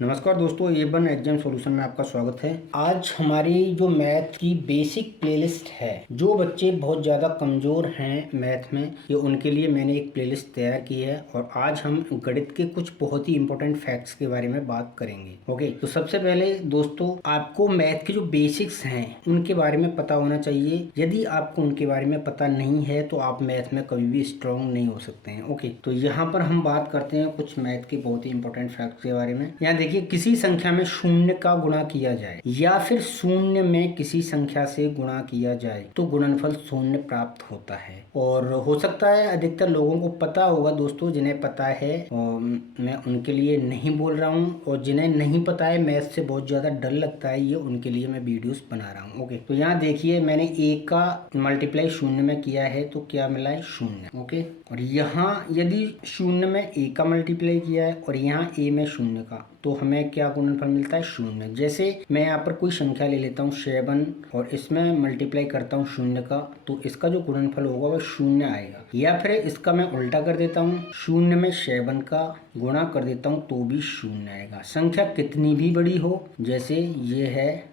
नमस्कार दोस्तों, A1 exam solution में आपका स्वागत है। आज हमारी जो मैथ की बेसिक प्लेलिस्ट है, जो बच्चे बहुत ज़्यादा कमज़ोर हैं मैथ में, ये उनके लिए मैंने एक प्लेलिस्ट तैयार की है। और आज हम गणित के कुछ बहुत ही इंपॉर्टेंट फैक्ट्स के बारे में बात करेंगे। ओके, तो सबसे पहले दोस्तों, आपको मैथ के जो बेसिक्स हैं उनके बारे में पता होना चाहिए। यदि आपको उनके बारे में पता नहीं है तो आप मैथ में कभी भी स्ट्रॉन्ग नहीं हो सकते हैं। ओके, तो यहाँ पर हम बात करते हैं कुछ मैथ के बहुत ही इंपॉर्टेंट फैक्ट्स के बारे में। यहाँ देखिए, किसी संख्या में शून्य का गुणा किया जाए या फिर शून्य में किसी संख्या से गुणा किया जाए तो गुणनफल शून्य प्राप्त होता है। और हो सकता है अधिकतर लोगों को पता होगा दोस्तों, जिन्हें पता है और मैं उनके लिए नहीं बोल रहा हूँ, और जिन्हें नहीं पता है, मैथ से बहुत ज़्यादा डर लगता है, ये उनके लिए मैं वीडियोस बना रहा हूँ। ओके, तो यहाँ देखिए, मैंने a का मल्टीप्लाई शून्य में किया है तो क्या मिला है? शून्य। ओके, और यहाँ यदि शून्य में a का मल्टीप्लाई किया है और यहाँ a में शून्य का, तो हमें क्या गुणनफल मिलता है? शून्य। जैसे मैं यहाँ पर कोई संख्या ले लेता हूँ 7 और इसमें मल्टीप्लाई करता हूँ शून्य का, तो इसका जो गुणनफल होगा वह शून्य आएगा। या फिर इसका मैं उल्टा कर देता हूँ, शून्य में 7 का गुणा कर देता हूँ तो भी शून्य आएगा। संख्या कितनी भी बड़ी हो, जैसे ये है,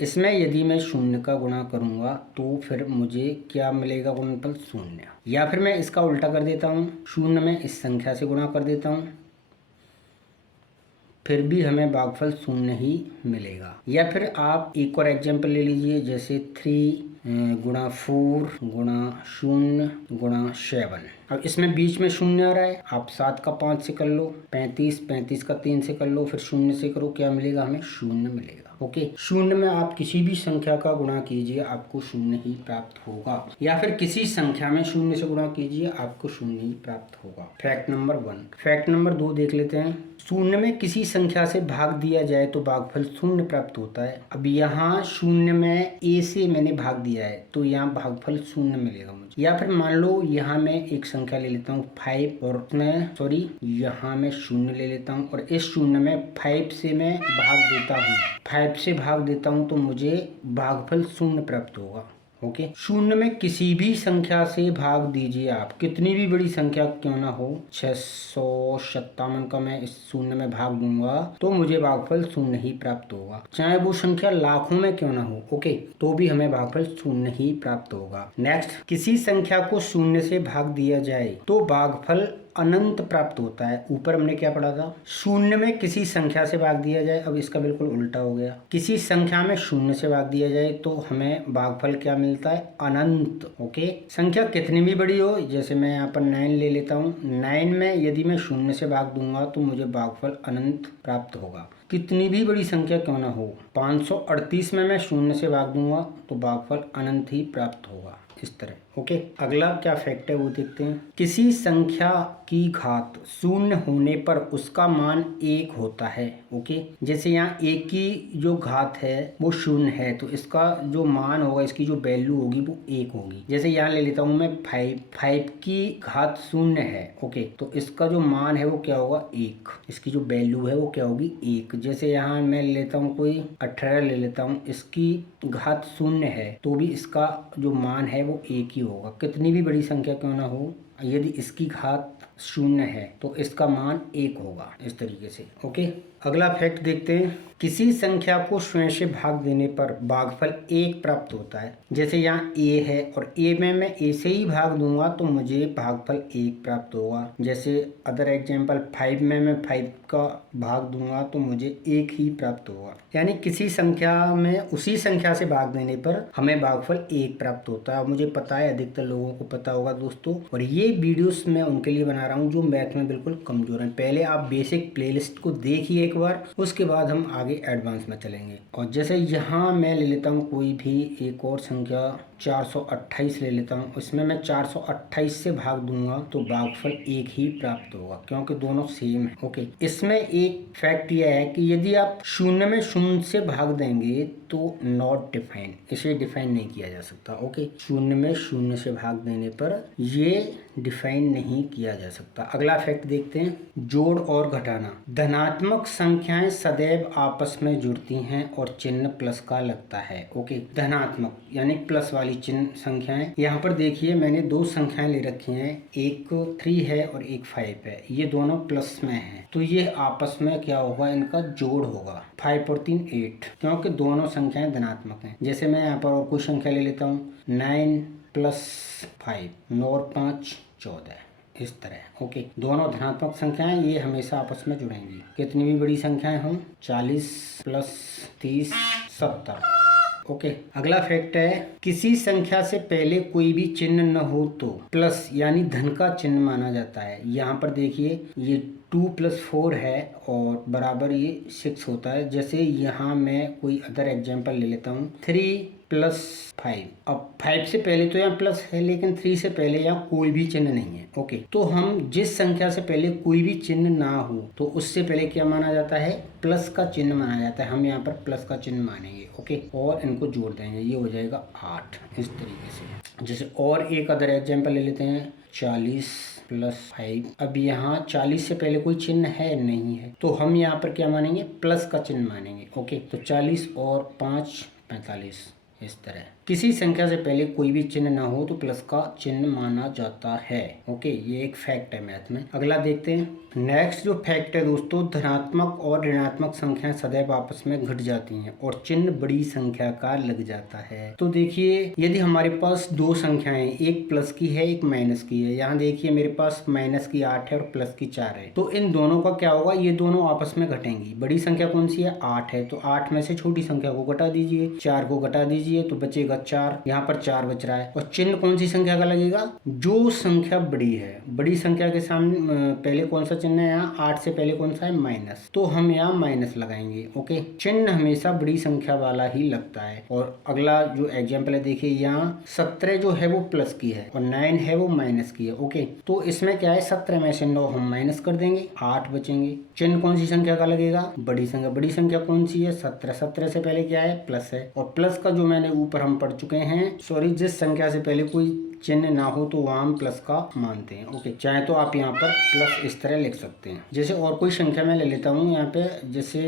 इसमें यदि मैं शून्य का गुणा करूंगा तो फिर मुझे क्या मिलेगा? गुणनफल शून्य। या फिर मैं इसका उल्टा कर देता हूँ, शून्य में इस संख्या से गुणा कर देता हूँ, फिर भी हमें भागफल शून्य ही मिलेगा। या फिर आप एक और एग्जाम्पल ले लीजिए, जैसे 3 गुणा 4 गुणा 0 गुणा 7। अब इसमें बीच में शून्य आ रहा है, आप 7 का 5 से कर लो, 35 का 3 से कर लो, फिर शून्य से करो, क्या मिलेगा? हमें शून्य मिलेगा। ओके, शून्य में आप किसी भी संख्या का गुणा कीजिए, आपको शून्य ही प्राप्त होगा। या फिर किसी संख्या में शून्य से गुणा कीजिए, आपको शून्य ही प्राप्त होगा। Fact number 1। फैक्ट नंबर 2 देख लेते हैं। शून्य में किसी संख्या से भाग दिया जाए तो भागफल शून्य प्राप्त होता है। अब यहाँ शून्य में a से मैंने भाग दिया है तो यहाँ भागफल शून्य मिलेगा मुझे। या फिर मान लो यहाँ मैं एक संख्या ले लेता हूँ 5 और यहाँ मैं शून्य ले लेता हूँ और इस शून्य में 5 से मैं भाग देता हूँ, 5 से भाग देता हूँ तो मुझे भागफल शून्य प्राप्त होगा। ओके, शून्य में किसी भी संख्या से भाग दीजिए, आप कितनी भी बड़ी संख्या क्यों ना हो। 657 का मैं इस शून्य में भाग दूंगा तो मुझे भागफल शून्य ही प्राप्त होगा, चाहे वो संख्या लाखों में क्यों ना हो। ओके, तो भी हमें भागफल शून्य ही प्राप्त होगा। नेक्स्ट, किसी संख्या को शून्य से भाग दिया जाए तो भागफल अनंत प्राप्त होता है। ऊपर हमने क्या पढ़ा था? शून्य में किसी संख्या से भाग दिया जाए, अब इसका बिल्कुल उल्टा हो गया। किसी संख्या में शून्य से भाग दिया जाए तो हमें भागफल क्या मिलता है? अनंत। ओके, संख्या कितनी भी बड़ी हो, जैसे मैं यहाँ पर 9 ले लेता हूँ, 9 में यदि मैं शून्य से भाग दूंगा तो मुझे भागफल अनंत प्राप्त होगा, कितनी भी बड़ी संख्या क्यों ना हो। 538 में मैं शून्य से भाग दूंगा तो भागफल अनंत ही प्राप्त होगा, इस तरह। ओके, अगला क्या फैक्ट है वो देखते हैं। किसी संख्या की घात शून्य होने पर उसका मान 1 होता है। ओके, जैसे यहाँ 1 की जो घात है वो शून्य है तो इसका जो मान होगा, इसकी जो वैल्यू होगी वो 1 होगी। जैसे यहाँ ले लेता हूँ मैं 5 की घात शून्य है। ओके, तो इसका जो मान है वो क्या होगा? 1। इसकी जो वैल्यू है वो क्या होगी? 1। जैसे यहाँ मैं लेता हूँ कोई 18 ले लेता हूँ, इसकी घात शून्य है तो भी इसका जो मान है वो 1 ही होगा, कितनी भी बड़ी संख्या क्यों ना हो। यदि इसकी घात शून्य है तो इसका मान 1 होगा, इस तरीके से। ओके, अगला फैक्ट देखते हैं। किसी संख्या को स्वयं से भाग देने पर भागफल 1 प्राप्त होता है। जैसे यहाँ a है और a में मैं a से ही भाग दूंगा तो मुझे भागफल 1 प्राप्त होगा। जैसे अदर एग्जाम्पल 5 में मैं 5 का भाग दूंगा तो मुझे 1 ही प्राप्त होगा। यानी किसी संख्या में उसी संख्या से भाग देने पर हमें भागफल 1 प्राप्त होता है। मुझे पता है अधिकतर लोगों को पता होगा दोस्तों, और ये वीडियोस मैं उनके लिए बना रहा हूँ जो मैथ में बिल्कुल कमजोर हैं। पहले आप बेसिक प्लेलिस्ट को देखिए एक बार, उसके बाद हम आगे एडवांस में चलेंगे। और जैसे यहाँ मैं ले लेता हूँ कोई भी एक और संख्या 428 ले लेता हूँ, इसमें मैं 428 से भाग दूंगा तो भागफल 1 ही प्राप्त होगा, क्योंकि दोनों सेम है। ओके, इसमें एक फैक्ट यह है कि यदि आप शून्य में शून्य से भाग देंगे तो नॉट डिफाइन, इसे डिफाइन नहीं किया जा सकता। ओके, शून्य में शून्य से भाग देने पर ये डिफाइन नहीं किया जा सकता। अगला फैक्ट देखते हैं, जोड़ और घटाना। धनात्मक संख्याएं सदैव आपस में जुड़ती हैं और चिन्ह प्लस का लगता है। ओके, धनात्मक यानी प्लस वाली वाली चिन्ह संख्याएं। यहाँ पर देखिए मैंने दो संख्याएं ले रखी हैं, एक 3 है और एक 5 है। ये दोनों प्लस में हैं, तो ये आपस में क्या होगा, इनका जोड़ होगा। 5 और 3 8, क्योंकि दोनों संख्याएं धनात्मक हैं। जैसे मैं यहाँ पर और कुछ संख्या ले लेता हूँ, 9 + 5, 9 और 5 14, इस तरह। ओके, दोनों धनात्मक संख्याएं ये हमेशा आपस में जुड़ेंगी। कितनी भी बड़ी संख्याएं हों, 40 + 30 70। ओके, अगला फैक्ट है, किसी संख्या से पहले कोई भी चिन्ह न हो तो प्लस यानी धन का चिन्ह माना जाता है। यहाँ पर देखिए ये 2 + 4 है और बराबर ये 6 होता है। जैसे यहाँ मैं कोई अदर एग्जांपल ले लेता हूँ, 3 + 5। अब 5 से पहले तो यहाँ प्लस है, लेकिन 3 से पहले यहाँ कोई भी चिन्ह नहीं है। ओके, तो हम जिस संख्या से पहले कोई भी चिन्ह ना हो तो उससे पहले क्या माना जाता है, प्लस का चिन्ह माना जाता है। हम यहाँ पर प्लस का चिन्ह मानेंगे। ओके, और इनको जोड़ देंगे, ये हो जाएगा 8, इस तरीके से। जैसे और एक अदर एग्जांपल ले लेते हैं, 40 + 5। अब यहाँ 40 से पहले कोई चिन्ह है नहीं है, तो हम यहाँ पर क्या मानेंगे, प्लस का चिन्ह मानेंगे। ओके, तो 40 और 5 45, इस तरह। किसी संख्या से पहले कोई भी चिन्ह ना हो तो प्लस का चिन्ह माना जाता है। ओके, ये एक फैक्ट है मैथ में। अगला देखते हैं। नेक्स्ट जो फैक्ट है दोस्तों, धनात्मक और ऋणात्मक संख्याएं सदैव आपस में घट जाती हैं और चिन्ह बड़ी संख्या का लग जाता है। तो देखिए, यदि हमारे पास दो संख्याएं, एक प्लस की है एक माइनस की है, यहाँ देखिए मेरे पास माइनस की 8 है और प्लस की 4 है, तो इन दोनों का क्या होगा, ये दोनों आपस में घटेंगी। बड़ी संख्या कौन सी है, 8 है, तो 8 में से छोटी संख्या को घटा दीजिए, 4 को घटा दीजिए, तो बचेगा 4। यहाँ पर 4 बच रहा है। और चिन्ह कौन सी संख्या का लगेगा, जो संख्या बड़ी है। बड़ी संख्या के सामने पहले कौन सा चिन्ह है, यहाँ 8 से पहले कौन सा है, माइनस, तो हम यहाँ माइनस लगाएंगे। ओके, चिन्ह हमेशा बड़ी संख्या वाला ही लगता है। और अगला जो एग्जाम्पल है देखिए, यहाँ 17 जो है वो प्लस की है और 9 है वो माइनस की है। ओके, तो इसमें क्या है, 17 में से 9 हम माइनस कर देंगे, 8 बचेंगे। चिन्ह कौन सी संख्या का लगेगा, बड़ी संख्या। बड़ी संख्या कौन सी है, 17। 17 से पहले क्या है, प्लस है, और प्लस का जो मैंने ऊपर हम पढ़ चुके हैं, सॉरी, जिस संख्या से पहले कोई चिन्ह ना हो तो वहाँ हम प्लस का मानते हैं। ओके, चाहे तो आप यहाँ पर प्लस इस तरह लिख सकते हैं। जैसे और कोई संख्या मैं ले लेता हूँ यहाँ पे, जैसे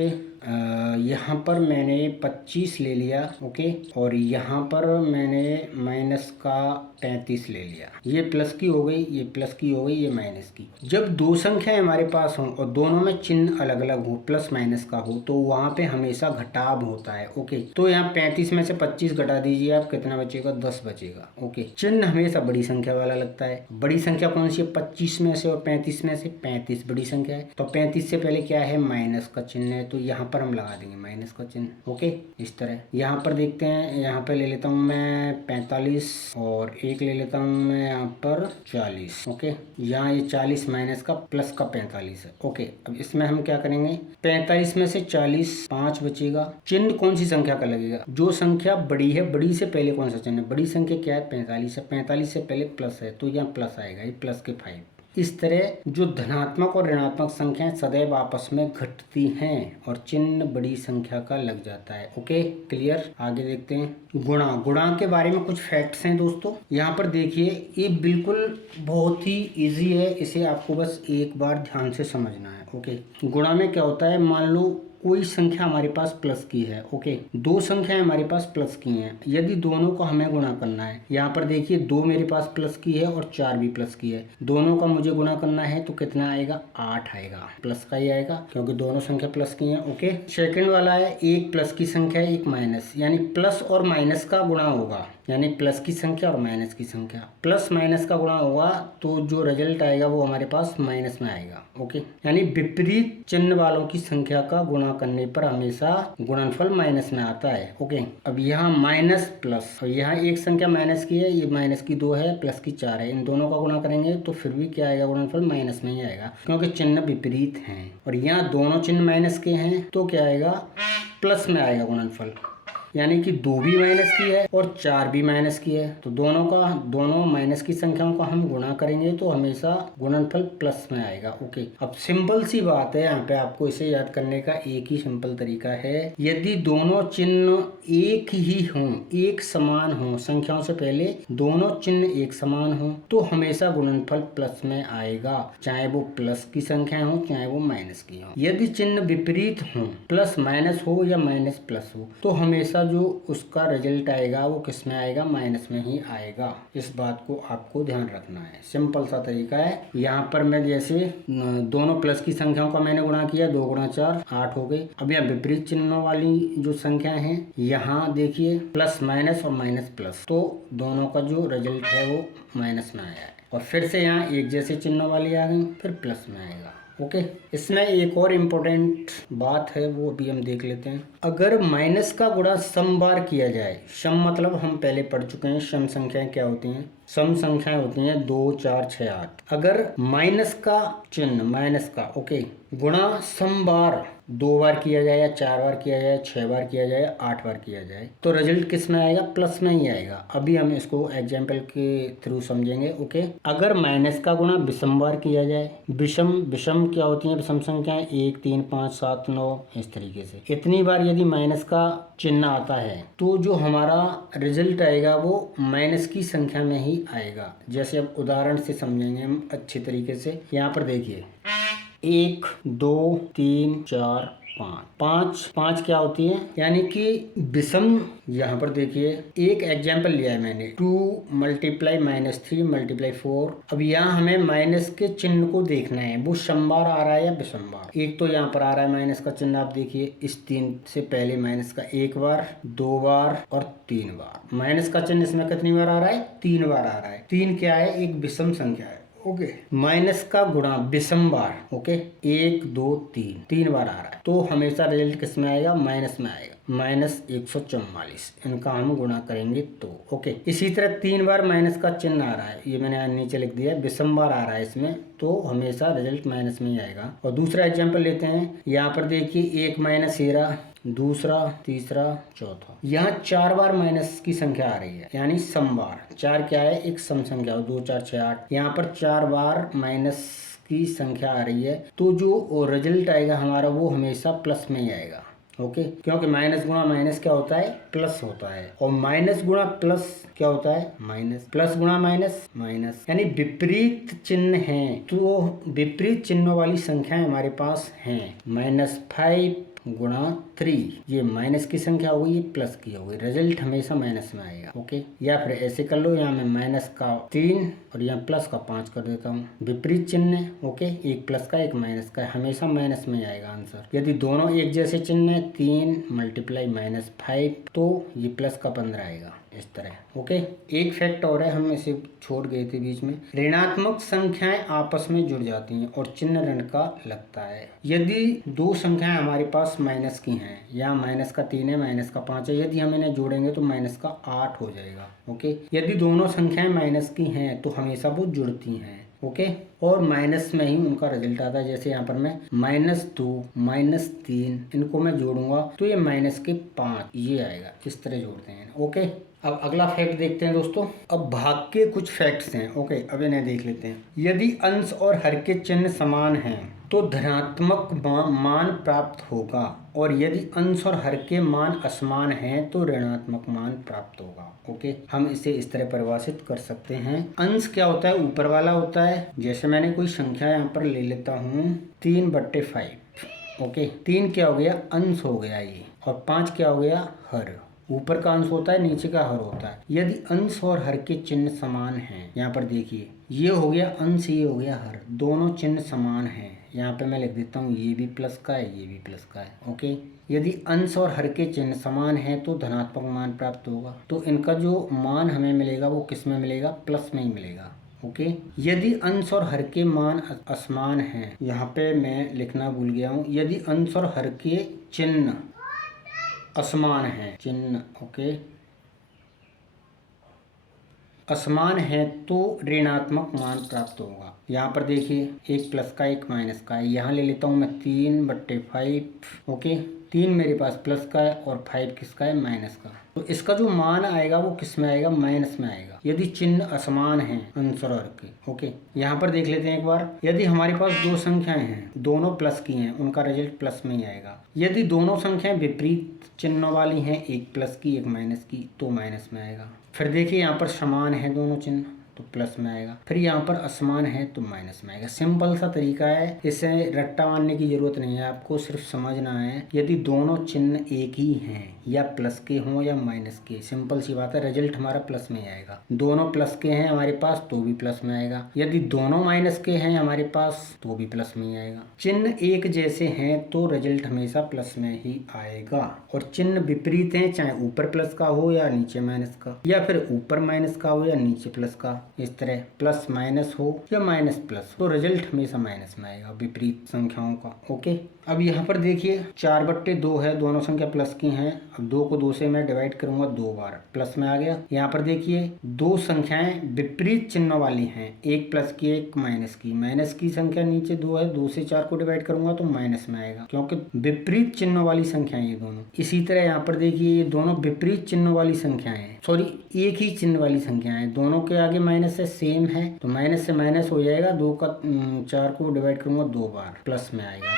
यहाँ पर मैंने 25 ले लिया। ओके, और यहाँ पर मैंने माइनस का 33 ले लिया। ये प्लस की हो गई, ये प्लस की हो गई, ये माइनस की। जब दो संख्याएं हमारे पास हों और दोनों में चिन्ह अलग अलग हो, प्लस माइनस का हो, तो वहाँ पे हमेशा घटाव होता है। ओके, तो यहाँ 35 में से 25 घटा दीजिए आप, कितना बचेगा, 10 बचेगा। ओके, चिन्ह हमेशा बड़ी संख्या वाला लगता है। बड़ी संख्या कौन सी है, 25 में से और 35 में से, 35 बड़ी संख्या है, तो 35 से पहले क्या है, माइनस का चिन्ह है, तो यहाँ पर हम लगा देंगे माइनस का चिन्ह। ओके, इस तरह। यहाँ पर देखते हैं, यहाँ पे ले लेता हूँ मैं 45 और एक ले लेता हूँ मैं यहाँ पर 40। ओके, यहाँ ये 40 माइनस का प्लस का 45 है। ओके, अब इसमें हम क्या करेंगे, 45 में से 40, 5 बचेगा। चिन्ह कौन सी संख्या का लगेगा, जो संख्या बड़ी है, बड़ी से पहले कौन सा चिन्ह है, बड़ी संख्या क्या है, 45 है, 45 से पहले प्लस है, तो यहाँ प्लस आएगा, ये प्लस के 5। इस तरह जो धनात्मक और ऋणात्मक संख्याएं सदैव आपस में घटती हैं और चिन्ह बड़ी संख्या का लग जाता है। Okay, clear. आगे देखते हैं, गुणा। गुणा के बारे में कुछ फैक्ट्स हैं दोस्तों। यहाँ पर देखिए, ये बिल्कुल बहुत ही इजी है, इसे आपको बस एक बार ध्यान से समझना है। ओके, गुणा में क्या होता है, मान लो कोई संख्या हमारे पास प्लस की है। ओके, दो संख्याएं हमारे पास प्लस की हैं, यदि दोनों को हमें गुणा करना है, यहाँ पर देखिए 2 मेरे पास प्लस की है और 4 भी प्लस की है, दोनों का मुझे गुणा करना है, तो कितना आएगा, 8 आएगा, प्लस का ही आएगा क्योंकि दोनों संख्या प्लस की हैं। ओके, सेकंड वाला है, एक प्लस की संख्या है, एक माइनस, यानी प्लस और माइनस का गुणा होगा, यानी प्लस की संख्या और माइनस की संख्या, प्लस माइनस का गुणा होगा, तो जो रिजल्ट आएगा वो हमारे पास माइनस में आएगा। ओके, यानी विपरीत चिन्ह वालों की संख्या का गुणा करने पर हमेशा गुणनफल माइनस में आता है। ओके, अब यहाँ माइनस प्लस, और यहाँ एक संख्या माइनस की है, ये माइनस की 2 है, प्लस की 4 है, इन दोनों का गुणा करेंगे तो फिर भी क्या आएगा, गुणनफल माइनस में ही आएगा, क्योंकि चिन्ह विपरीत हैं। और यहाँ दोनों चिन्ह माइनस के हैं, तो क्या आएगा, प्लस में आएगा गुणनफल, यानी कि 2 भी माइनस की है और 4 भी माइनस की है, तो दोनों माइनस की संख्याओं का हम गुणा करेंगे तो हमेशा गुणनफल प्लस में आएगा। ओके, अब सिंपल सी बात है, यहाँ पे आपको इसे याद करने का एक ही सिंपल तरीका है, यदि दोनों चिन्ह एक ही हों, एक समान हों, संख्याओं से पहले दोनों चिन्ह एक समान हों, तो हमेशा गुणनफल प्लस में आएगा, चाहे वो प्लस की संख्या हो चाहे वो माइनस की हो। यदि चिन्ह विपरीत हों, प्लस माइनस हो या माइनस प्लस हो, तो हमेशा जो उसका रिजल्ट आएगा वो किस में आएगा, माइनस में ही आएगा। इस बात को आपको ध्यान रखना है। सिंपल सा तरीका है। यहाँ पर मैं जैसे दोनों प्लस की संख्याओं का मैंने गुणा किया, 2 गुणा 4 8 हो गए। अब यहाँ विपरीत चिन्हों वाली जो संख्या है, यहाँ देखिए प्लस माइनस और माइनस प्लस, तो दोनों का जो रिजल्ट है वो माइनस में आया है। और फिर से यहाँ एक जैसे चिन्हों वाली आ गई, फिर प्लस में आएगा। ओके, इसमें एक और इम्पोर्टेंट बात है, वो भी हम देख लेते हैं। अगर माइनस का गुणा सम बार किया जाए, सम मतलब हम पहले पढ़ चुके हैं, सम संख्याएं क्या होती हैं। सम संख्याएं होती हैं 2 4 6 8। अगर माइनस का चिन्ह, माइनस का ओके, गुणा सम बार 2 बार किया जाए या 4 बार किया जाए, 6 बार किया जाए, 8 बार किया जाए, तो रिजल्ट किस में आएगा, प्लस में ही आएगा। अभी हम इसको एग्जाम्पल के थ्रू समझेंगे। ओके, अगर माइनस का गुणा विषम बार किया जाए, विषम विषम क्या होती है, विषम संख्याएं 1 3 5 7 9 इस तरीके से, इतनी बार यदि माइनस का चिन्ह आता है तो जो हमारा रिजल्ट आएगा वो माइनस की संख्या में ही आएगा। जैसे अब उदाहरण से समझेंगे हम अच्छे तरीके से। यहाँ पर देखिए 1 2 3 4 5 5 क्या होती है, यानी कि विषम। यहाँ पर देखिए एक एग्जाम्पल लिया है मैंने, 2 मल्टीप्लाई -3 मल्टीप्लाई 4। अब यहाँ हमें माइनस के चिन्ह को देखना है, वो सम बार आ रहा है या विषम बार। एक तो यहाँ पर आ रहा है माइनस का चिन्ह, आप देखिए इस 3 से पहले माइनस का 1 बार 2 बार और 3 बार। माइनस का चिन्ह इसमें कितनी बार आ रहा है, 3 बार आ रहा है। 3 क्या है, एक विषम संख्या है। ओके, माइनस का गुणा विषम बार, ओके 1 2 3 बार आ रहा है, तो हमेशा रिजल्ट किस में आएगा, माइनस में आएगा। -144 इनका हम गुणा करेंगे तो ओके। इसी तरह 3 बार माइनस का चिन्ह आ रहा है, ये मैंने नीचे लिख दिया, विषम बार आ रहा है इसमें, तो हमेशा रिजल्ट माइनस में ही आएगा। और दूसरा एग्जाम्पल लेते हैं। यहाँ पर देखिए 1 -13 दूसरा तीसरा चौथा, यहाँ 4 बार माइनस की संख्या आ रही है, यानी सम बार। 4 क्या है, एक सम संख्या, 2 4 6 8। यहाँ पर 4 बार माइनस की संख्या आ रही है, तो जो रिजल्ट आएगा हमारा वो हमेशा प्लस में ही आएगा। ओके, क्योंकि माइनस गुणा माइनस क्या होता है, प्लस होता है, और माइनस गुणा प्लस क्या होता है, माइनस। प्लस गुणा माइनस माइनस, यानी विपरीत चिन्ह है, तो विपरीत चिन्हों वाली संख्याएं हमारे पास हैं। -5 गुणा 3, ये माइनस की संख्या हो गई, ये प्लस की हो गई, रिजल्ट हमेशा माइनस में आएगा। ओके, या फिर ऐसे कर लो, यहाँ मैं माइनस का 3 और यहाँ प्लस का 5 कर देता हूँ। विपरीत चिन्ह है, ओके, एक प्लस का एक माइनस का, हमेशा माइनस में आएगा आंसर। यदि दोनों एक जैसे चिन्ह है, 3 मल्टीप्लाई -5, तो ये प्लस का 15 आएगा, इस तरह। ओके, एक फैक्ट और है, हम इसे छोड़ गए थे बीच में। ऋणात्मक संख्याएं आपस में जुड़ जाती हैं और चिन्ह ऋण का लगता है। यदि दो संख्याएं हमारे पास माइनस की हैं, यहाँ माइनस का 3 है, माइनस का 5 है, यदि हम इन्हें जोड़ेंगे तो माइनस का 8 हो जाएगा। ओके, यदि दोनों संख्याएं माइनस की हैं तो हमेशा वो जुड़ती हैं। ओके, और माइनस में ही उनका रिजल्ट आता है। जैसे यहाँ पर मैं -2 -3 इनको मैं जोड़ूंगा तो ये -5 ये आएगा, इस तरह जोड़ते हैं। ओके, अब अगला फैक्ट देखते हैं दोस्तों। अब भाग के कुछ फैक्ट्स हैं। ओके, अब इन्हें देख लेते हैं। यदि अंश और हर के चिन्ह समान हैं तो धनात्मक मान प्राप्त होगा, और यदि अंश और हर के मान असमान हैं तो ऋणात्मक मान प्राप्त होगा। ओके, हम इसे इस तरह परिभाषित कर सकते हैं। अंश क्या होता है, ऊपर वाला होता है। जैसे मैंने कोई संख्या यहाँ पर ले लेता हूँ 3/5। ओके, 3 क्या हो गया, अंश हो गया ये, और 5 क्या हो गया, हर। ऊपर का अंश होता है, नीचे का हर होता है। यदि अंश और हर के चिन्ह समान हैं, यहाँ पर देखिए ये हो गया अंश, ये हो गया हर, दोनों चिन्ह समान हैं। यहाँ पे मैं लिख देता हूँ ये भी प्लस का है, ये भी प्लस का है। ओके, यदि अंश और हर के चिन्ह समान हैं तो धनात्मक मान प्राप्त होगा। तो इनका जो मान हमें मिलेगा वो किस में मिलेगा, प्लस में ही मिलेगा। ओके, यदि अंश और हर के मान असमान हैं, यहाँ पे मैं लिखना भूल गया हूँ, यदि अंश और हर के चिन्ह असमान है, चिन्ह ओके असमान है तो ऋणात्मक मान प्राप्त होगा। यहाँ पर देखिए एक प्लस का एक माइनस का है, यहाँ ले लेता हूँ मैं 3/5। ओके, 3 मेरे पास प्लस का है और 5 किसका है, माइनस का। तो इसका जो मान आएगा वो किस में आएगा, माइनस में आएगा, यदि चिन्ह असमान हैं अंश और हर के। ओके, यहाँ पर देख लेते हैं एक बार। यदि हमारे पास दो संख्याएं हैं, दोनों प्लस की हैं, उनका रिजल्ट प्लस में ही आएगा। यदि दोनों संख्याएं विपरीत चिन्हों वाली हैं, एक प्लस की एक माइनस की, तो माइनस में आएगा। फिर देखिए यहाँ पर समान है दोनों चिन्ह, तो प्लस में आएगा, फिर यहाँ पर असमान है तो माइनस में आएगा। सिंपल सा तरीका है, इसे रट्टा मारने की जरूरत नहीं है, आपको सिर्फ समझना है। यदि दोनों चिन्ह एक ही हैं, या प्लस के हों या माइनस के, सिंपल सी बात है, रिजल्ट हमारा प्लस में ही आएगा। दोनों प्लस के हैं हमारे पास तो भी प्लस में आएगा, यदि दोनों माइनस के हैं हमारे पास तो भी प्लस में ही आएगा। चिन्ह एक जैसे हैं तो रिजल्ट हमेशा प्लस में ही आएगा, और चिन्ह विपरीत हैं, चाहे ऊपर प्लस का हो या नीचे माइनस का, या फिर ऊपर माइनस का हो या नीचे प्लस का, इस तरह प्लस माइनस हो या माइनस प्लस, तो रिजल्ट हमेशा माइनस में आएगा विपरीत संख्याओं का। ओके, अब यहाँ पर देखिए 4/2 है, दोनों संख्या प्लस की हैं। अब 2 को 2 से मैं डिवाइड करूंगा 2 बार, प्लस में आ गया। यहाँ पर देखिए दो संख्याएं विपरीत चिन्ह वाली हैं, एक प्लस की एक माइनस की। माइनस की संख्या नीचे 2 है, 2 से 4 को डिवाइड करूंगा तो माइनस में आएगा, क्योंकि विपरीत चिन्ह वाली संख्याएं ये दोनों। इसी तरह यहाँ पर देखिए ये दोनों विपरीत चिन्ह वाली संख्याएं हैं, सॉरी एक ही चिन्ह वाली संख्याएं, दोनों के आगे माइनस है, सेम है, तो माइनस से माइनस हो जाएगा। 2 का 4 को डिवाइड करूंगा 2 बार, प्लस में आएगा।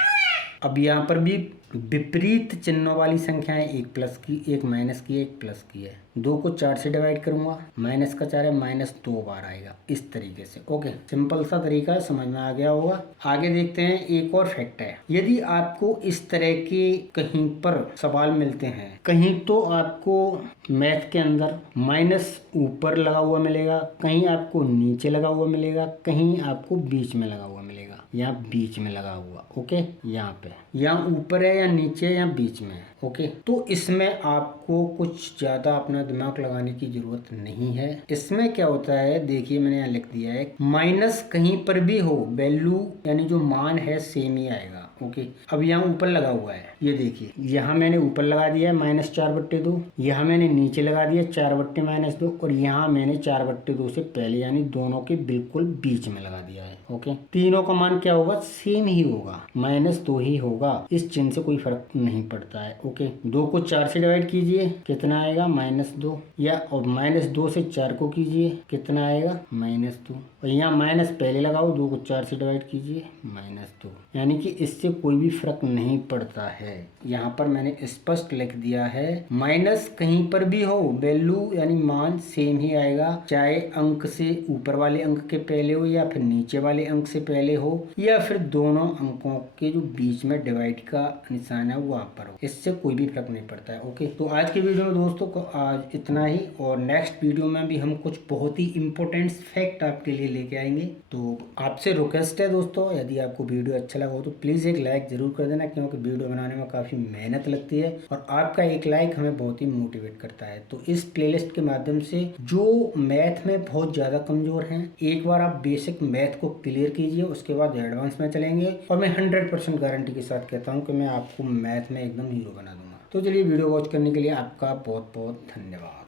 अब यहाँ पर भी विपरीत चिन्हों वाली संख्याएं, एक प्लस की एक माइनस की एक प्लस की है। 2 को 4 से डिवाइड करूंगा, माइनस का 4 है, माइनस 2 बार आएगा, इस तरीके से। ओके, सिंपल सा तरीका है, समझ में आ गया होगा। आगे देखते हैं, एक और फैक्ट है। यदि आपको इस तरह के कहीं पर सवाल मिलते हैं, कहीं तो आपको मैथ के अंदर माइनस ऊपर लगा हुआ मिलेगा, कहीं आपको नीचे लगा हुआ मिलेगा, कहीं आपको बीच में लगा हुआ मिलेगा, या बीच में लगा हुआ। ओके, यहाँ पे यहाँ ऊपर है या नीचे या बीच में है। ओके, तो इसमें आपको कुछ ज्यादा अपना दिमाग लगाने की जरूरत नहीं है। इसमें क्या होता है, देखिए मैंने यहाँ लिख दिया है, माइनस कहीं पर भी हो, वैल्यू यानी जो मान है सेम ही आएगा। ओके, अब यहाँ ऊपर लगा हुआ है, ये देखिए यहाँ मैंने ऊपर लगा दिया है -4/2, यहाँ मैंने नीचे लगा दिया 4/-2, और यहाँ मैंने 4/2 से पहले यानी दोनों के बिल्कुल बीच में लगा दिया है। ओके, तीनों का मान क्या होगा, सेम ही होगा, -2 ही होगा, इस चिन्ह से कोई फर्क नहीं पड़ता है। ओके, 2 को 4 से डिवाइड कीजिए, कितना आएगा, -2, या और -2 से 4 को कीजिए, कितना आएगा, -2, और यहाँ माइनस पहले लगाओ, 2 को 4 से डिवाइड कीजिए, -2, यानी कि इससे कोई भी फर्क नहीं पड़ता है। यहाँ पर मैंने स्पष्ट लिख दिया है, माइनस कहीं पर भी हो, वैल्यू यानी मान सेम ही आएगा, चाहे अंक से ऊपर वाले अंक के पहले हो या फिर नीचे वाले अंक से पहले हो, या फिर दोनों अंकों के जो बीच में डिवाइड का निशान है वहाँ पर हो, इससे कोई भी फर्क नहीं पड़ता है। ओके, तो आज के वीडियो में दोस्तों को आज इतना ही, और नेक्स्ट वीडियो में भी हम कुछ बहुत ही इंपॉर्टेंट फैक्ट आपके लिए लेके आएंगे। तो आपसे रिक्वेस्ट है दोस्तों, यदि आपको वीडियो अच्छा लगा हो तो प्लीज़ एक लाइक जरूर कर देना, क्योंकि वीडियो बनाने में काफ़ी मेहनत लगती है, और आपका एक लाइक हमें बहुत ही मोटिवेट करता है। तो इस प्लेलिस्ट के माध्यम से जो मैथ में बहुत ज़्यादा कमज़ोर हैं, एक बार आप बेसिक मैथ को क्लियर कीजिए, उसके बाद एडवांस में चलेंगे, और मैं 100% गारंटी के साथ कहता हूँ कि मैं आपको मैथ में एकदम हीरो बना दूंगा। तो चलिए, वीडियो वॉच करने के लिए आपका बहुत बहुत धन्यवाद।